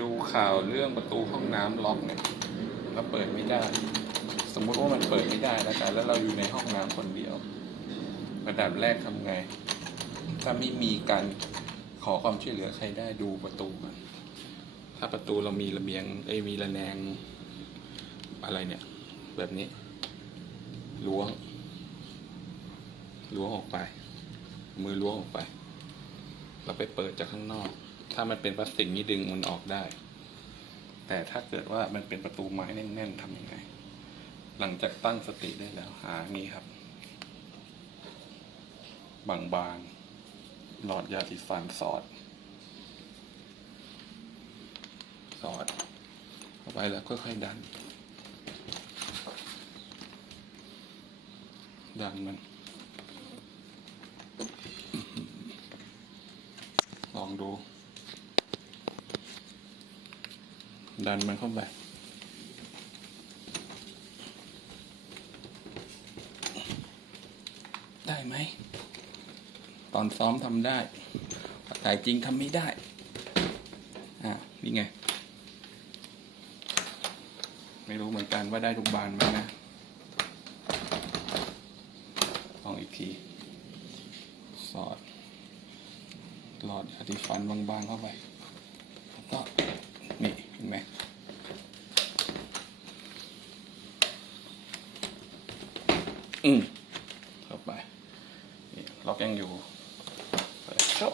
ดูข่าวเรื่องประตูห้องน้ำล็อกเนี่ยแล้วเปิดไม่ได้ สมมุติว่ามันเปิดไม่ได้แล้วกันแล้วเราอยู่ในห้องน้ำคนเดียว ระดับแรกทำไง ถ้าไม่มีการขอความช่วยเหลือใครได้ดูประตูก่อนถ้าประตูเรามีระเบียงเอ้มีระแนงอะไรเนี่ย แบบนี้ล้วงล้วงออกไป มือล้วงออกไป เราไปเปิดจากข้างนอก ถ้ามันเป็นพลาสติกนี่ดึงมันออกได้ แต่ถ้าเกิดว่ามันเป็นประตูไม้แน่นๆทำยังไง หลังจากตั้งสติได้แล้วหางี้ครับบางบางๆ หลอดยาสีฟันสอด สอดเข้าไปแล้วค่อยๆดัน ดันมันลองดู ดันมันเข้าไปได้ไหม ตอนซ้อมทำได้แต่ถ่ายจริงทำไม่ได้ อ่านี่ไง ไม่รู้เหมือนกันว่าได้ทุกบานไหมนะลองอีกที สอด หลอดยาสีฟันบางๆเข้าไปแล้วก็ อืมเข้าไปล็อกยังอยู่ไปครับ